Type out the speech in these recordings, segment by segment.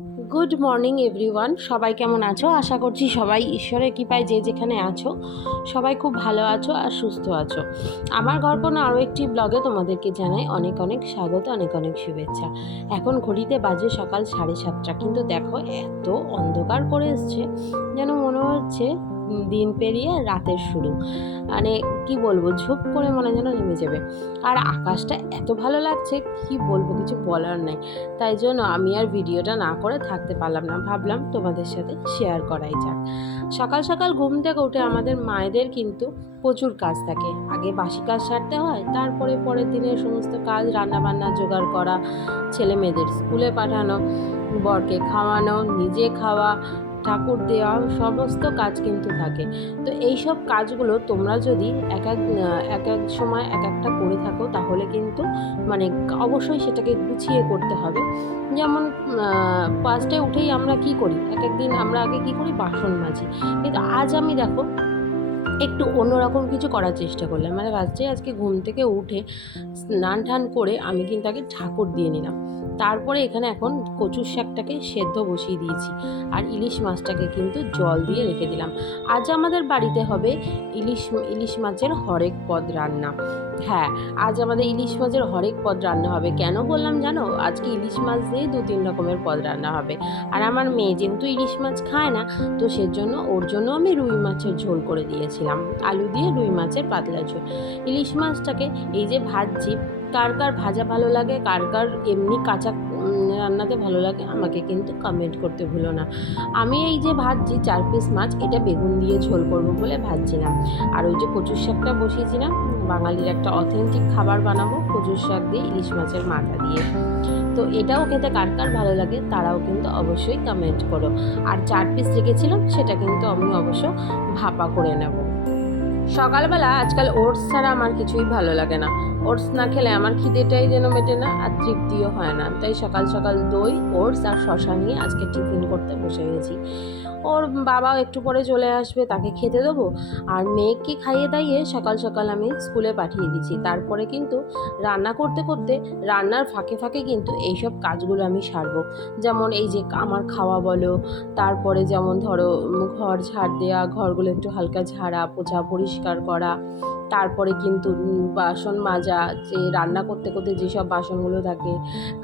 Good morning everyone, সবাই কেমন আছো? আশা করছি সবাই ঈশ্বরের কৃপায় যে যেখানে আছো সবাই খুব ভালো আছো আর সুস্থ আছো। আমার গল্পনা আরও একটি ব্লগে তোমাদেরকে জানাই অনেক অনেক স্বাগত, অনেক অনেক শুভেচ্ছা। এখন ঘড়িতে বাজে সকাল 7:30, কিন্তু দেখো এত অন্ধকার করে এসছে যেন মনে হচ্ছে দিন পেরিয়ে রাতের শুরু। মানে কি বলবো, ঝুপ করে মনে যেন নেমে যাবে। আর আকাশটা এত ভালো লাগছে, কি বলবো, কিছু বলার নাই। তাই জন্য আমি আর ভিডিওটা না করে থাকতে পারলাম না, ভাবলাম তোমাদের সাথে শেয়ার করাই যাক। সকাল সকাল ঘুম থেকে উঠে আমাদের মায়েদের কিন্তু প্রচুর কাজ থাকে। আগে বাসি কাজ সারতে হয়, তারপরে পরের দিনের সমস্ত কাজ, রান্নাবান্না জোগাড় করা, ছেলে মেয়েদের স্কুলে পাঠানো, বরকে খাওয়ানো, নিজে খাওয়া, ঠাকুর দেওয়া, সমস্ত কাজ কিন্তু থাকে। তো এই সব কাজগুলো তোমরা যদি এক এক সময় এক একটা করে থাকো তাহলে কিন্তু মানে অবশ্যই সেটাকে গুছিয়ে করতে হবে। যেমন ফার্স্টে উঠেই আমরা কি করি, এক একদিন আমরা আগে কি করি, বাসন মাজি। কিন্তু আজ আমি দেখো একটু অন্যরকম কিছু করার চেষ্টা করলাম। মানে ফার্স্টে আজকে ঘুম থেকে উঠে স্নান টান করে আমি কিন্তু আগে ঠাকুর দিয়ে নিলাম। তারপরে এখানে এখন কচুর শাকটাকে সেদ্ধ বসিয়ে দিয়েছি, আর ইলিশ মাছটাকে কিন্তু জল দিয়ে রেখে দিলাম। আজ আমাদের বাড়িতে হবে ইলিশ মাছের হরেক পদ রান্না। হ্যাঁ, আজ আমাদের ইলিশ মাছের হরেক পদ রান্না হবে। কেন বললাম জানো? আজকে ইলিশ মাছ দিয়ে 2-3 রকমের পদ রান্না হবে। আর আমার মেয়ে যেহেতু ইলিশ মাছ খায় না, তো সেজন্য ওর জন্য আমি রুই মাছের ঝোল করে দিয়েছিলাম, আলু দিয়ে রুই মাছের পাতলা ঝোল। ইলিশ মাছটাকে এই যে ভাজছি, কার কার ভাজা ভালো লাগে, কার কার এমনি কাঁচা রান্নাতে ভালো লাগে, আমাকে কিন্তু কমেন্ট করতে ভুলো না। আমি এই যে ভাজছি 4 পিস মাছ, এটা বেগুন দিয়ে ঝোল করবো বলে ভাজছিলাম। আর ওই যে কচুর শাকটা বসিয়েছিলাম, বাঙালির একটা অথেন্টিক খাবার বানাবো কচুর শাক দিয়ে ইলিশ মাছের মাথা দিয়ে। তো এটাও খেতে কার কার ভালো লাগে তারাও কিন্তু অবশ্যই কমেন্ট করো। আর 4 পিস রেখেছিলাম, সেটা কিন্তু আমি অবশ্য ভাপা করে নেব। সকালবেলা আজকাল ওটস ছাড়া আমার কিছুই ভালো লাগে না। ওটস না খেলে আমার খিদেটাই যেন মেটে না, আর তৃপ্তিও হয় না। তাই সকাল সকাল দই, ওটস আর শশা নিয়ে আজকে টিফিন করতে বসে গেছি। ওর বাবাও একটু পরে চলে আসবে, তাকে খেতে দেবো। আর মেয়েকে খাইয়ে দাইয়ে সকাল সকাল আমি স্কুলে পাঠিয়ে দিচ্ছি। তারপরে কিন্তু রান্না করতে করতে, রান্নার ফাঁকে ফাঁকে কিন্তু এইসব কাজগুলো আমি সারবো। যেমন এই যে আমার খাওয়া বলো, তারপরে যেমন ধরো ঘর ঝাড় দেওয়া, ঘরগুলো একটু হালকা ঝাড়া পোছা পরিষ্কার করা, তারপরে কিন্তু বাসন মাজা, যে রান্না করতে করতে যেসব বাসনগুলো থাকে,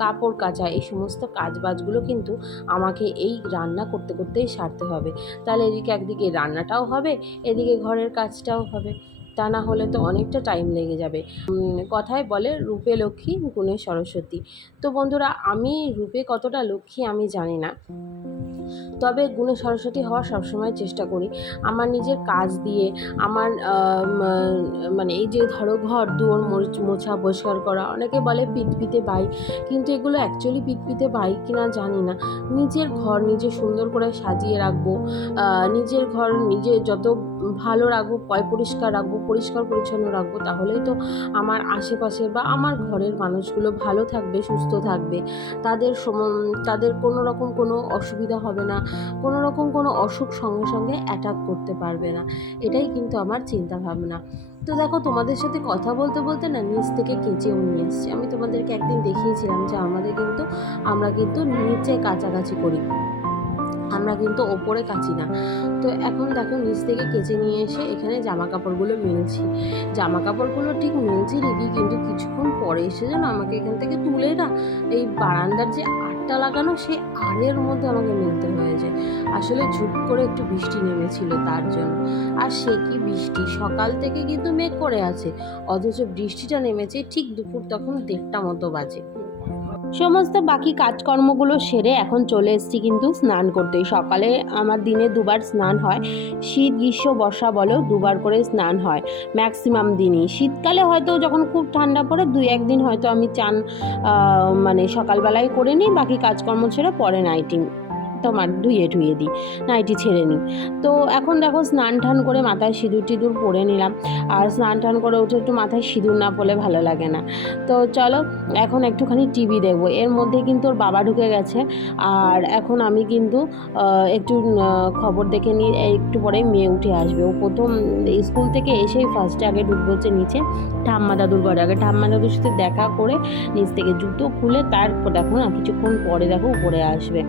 কাপড় কাচা, এই সমস্ত কাজবাজগুলো কিন্তু আমাকে এই রান্না করতে করতেই সারতে হবে। তাহলে এদিকে একদিকে রান্নাটাও হবে, এদিকে ঘরের কাজটাও হবে। তা না হলে তো অনেকটা টাইম লেগে যাবে। কথায় বলে রূপে লক্ষ্মী গুণে সরস্বতী। তো বন্ধুরা, আমি রূপে কতটা লক্ষ্মী আমি জানি না, তবে গুণে সরস্বতী হওয়ার সবসময় চেষ্টা করি। আমার নিজের কাজ দিয়ে, আমার মানে এই যে ধরো ঘর দুয়ার মোছা পরিষ্কার করা, অনেকে বলে পিতপিতে বাই, কিন্তু এগুলো অ্যাকচুয়ালি পিতপিতে বাই কিনা জানি না। নিজের ঘর নিজে সুন্দর করে সাজিয়ে রাখবো, নিজের ঘর নিজে যত ভালো রাখবো, পরিষ্কার রাখবো, পরিষ্কার পরিচ্ছন্ন রাখবো, তাহলেই তো আমার আশেপাশের বা আমার ঘরের মানুষগুলো ভালো থাকবে, সুস্থ থাকবে। তাদের কোনো রকম কোনো অসুবিধা হবে না, কোনো রকম কোনো অসুখ সঙ্গে সঙ্গে অ্যাটাক করতে পারবে না। এটাই কিন্তু আমার চিন্তা ভাবনা। তো দেখো, তোমাদের সাথে কথা বলতে বলতে না নিচ থেকে কেচেও নিয়ে এসছি। আমি তোমাদেরকে একদিন দেখিয়েছিলাম যে আমরা কিন্তু নিচে কাছাকাছি করি, আমরা কিন্তু ওপরে কাচি না। তো এখন দেখো নিচ থেকে কেচে নিয়ে এসে এখানে জামা কাপড়গুলো মেলছি। জামা কাপড়গুলো ঠিক মেলছি ঠিকই, কিন্তু কিছুক্ষণ পরে এসে যেন আমাকে এখান থেকে তুলে না এই বারান্দার যে আটটা লাগানো, সেই আড়ের মধ্যে আমাকে মেলতে হয়েছে। আসলে ঝুপ করে একটু বৃষ্টি নেমেছিল তার জন্য। আর সে কি বৃষ্টি, সকাল থেকে কিন্তু মেঘ করে আছে, অথচ বৃষ্টিটা নেমেছে ঠিক দুপুর তখন 1:30 মতো বাজে। সমস্ত বাকি কাজকর্মগুলো সেরে এখন চলে এসেছি কিন্তু স্নান করতে। সকালে আমার দিনে 2বার স্নান হয়, শীত গ্রীষ্ম বর্ষা বলো 2বার করে স্নান হয় ম্যাক্সিমাম দিনই। শীতকালে হয়তো যখন খুব ঠান্ডা পড়ে 2-1 দিন হয়তো আমি চান মানে সকালবেলায় করে নিই, বাকি কাজকর্ম ছেড়ে পরে নাইটি একদম আর ধুয়ে দিই, নাইটি ছেড়ে নিই। তো এখন দেখো স্নান টান করে মাথায় সিঁদুর টিঁদুর পরে নিলাম। আর স্নান টান করে উঠে একটু মাথায় সিঁদুর না পরলে ভালো লাগে না। তো চলো এখন একটুখানি টিভি দেখবো। এর মধ্যে কিন্তু ওর বাবা ঢুকে গেছে। আর এখন আমি কিন্তু একটু খবর দেখে নিই, একটু পরেই মেয়ে উঠে আসবে। ও প্রথম স্কুল থেকে এসেই ফার্স্টে আগে ঢুকবে হচ্ছে নিচে ঠাম্মা দাদুর ঘরে। আগে ঠাম্মা দাদুর সাথে দেখা করে নিচ থেকে জুতো খুলে তারপর দেখো না কিছুক্ষণ পরে দেখো উপরে আসবে।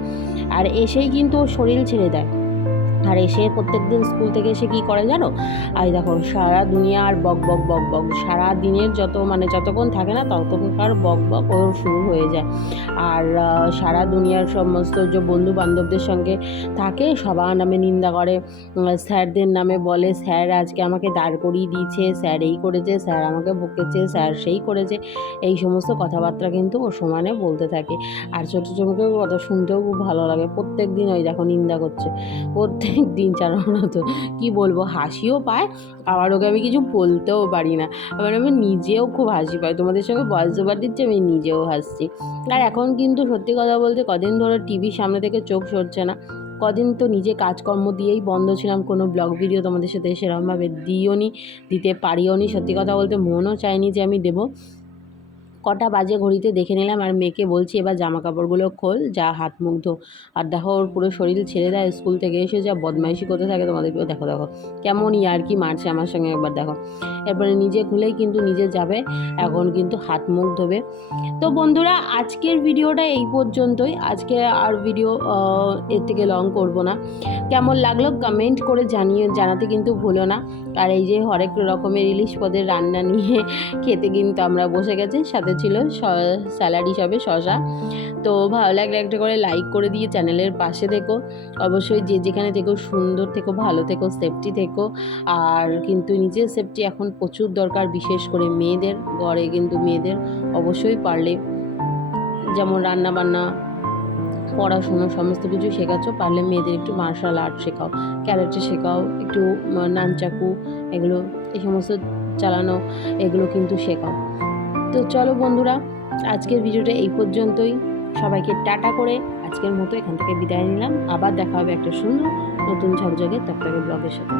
আর এসেই কিন্তু ওর শরীর ছেড়ে দেয়। আর এসে প্রত্যেক দিন স্কুল থেকে এসে কী করে জানো, আর দেখো সারা দুনিয়ার বক বক বক বক, সারা দিনের যতক্ষণ থাকে না ততক্ষণকার বক বক ওর শুরু হয়ে যায়। আর সারা দুনিয়ার সমস্ত যে বন্ধু বান্ধবদের সঙ্গে থাকে সবার নামে নিন্দা করে, স্যারদের নামে বলে স্যার আজকে আমাকে দাঁড় করিয়ে দিয়েছে, স্যার এই করেছে, স্যার আমাকে বকেছে, স্যার সেই করেছে, এই সমস্ত কথাবার্তা কিন্তু ও সমানে বলতে থাকে। আর ছোটো চমকেও কথা শুনতেও খুব ভালো লাগে। প্রত্যেক দিন ওই দেখো নিন্দা করছে, প্রত্যেক দিন চালানো। তো কী বলবো, হাসিও পায়, আবার ওকে আমি কিছু বলতেও পারি না। আবার আমি নিজেও খুব হাসি পাই, তোমাদের সঙ্গে ভয়েস ওভার দিচ্ছি, আমি নিজেও হাসছি। আর এখন কিন্তু সত্যি কথা বলতে কদিন ধরে টিভির সামনে থেকে চোখ সরছে না। কদিন তো নিজে কাজকর্ম দিয়েই বন্ধ ছিলাম, কোনো ব্লগ ভিডিও তোমাদের সাথে সেরকমভাবে দিতে পারিও নি। সত্যি কথা বলতে মনও চায়নি যে আমি দেবো। কটা বাজে ঘড়িতে দেখে নিলাম, আর মেয়েকে বলছি এবার জামা কাপড়গুলো খোল, যা হাত মুখ ধো। আর দেখো ওর পুরো শরীর ছেড়ে দেয়, স্কুল থেকে এসে যা বদমাইশি করতে থাকে তোমাদেরকেও দেখো কেমন ইয়ার্কি মারছে আমার সঙ্গে একবার দেখো। এরপরে নিজে খুলেই কিন্তু নিজে যাবে, এখন কিন্তু হাত মুখ ধোবে। তো বন্ধুরা আজকের ভিডিওটা এই পর্যন্তই। আজকে আর ভিডিও এর থেকে লং করব না। কেমন লাগলো কমেন্ট করে জানাতে কিন্তু ভুলো না। আর এই যে হরেক রকমের ইলিশ পদের রান্না নিয়ে খেতে কিন্তু আমরা বসে গেছি, সাথে ছিল স্যালাড হিসাবে শসা। তো ভালো লাগলে একটা করে লাইক করে দিয়ে চ্যানেলের পাশে থেকো। অবশ্যই যে যেখানে থেকো সুন্দর থেকো, ভালো থেকো, সেফটি থেকো। আর কিন্তু নিজের সেফটি এখন প্রচুর দরকার, বিশেষ করে মেয়েদের ঘরে কিন্তু মেয়েদের অবশ্যই পারলে যেমন রান্না বান্না, পড়াশুনো সমস্ত কিছু শেখাচ্ছ, পারলে মেয়েদের একটু মার্শাল আর্ট শেখাও, ক্যারেটে শেখাও, একটু নানচাকু এগুলো এই সমস্ত চালানো এগুলো কিন্তু শেখাও। তো চলো বন্ধুরা আজকের ভিডিওটা এই পর্যন্তই। সবাইকে টাটা করে আজকের মতো এখান থেকে বিদায় নিলাম। আবার দেখা হবে একটা সুন্দর নতুন ঝকঝকে তকতকে ব্লগের সাথে।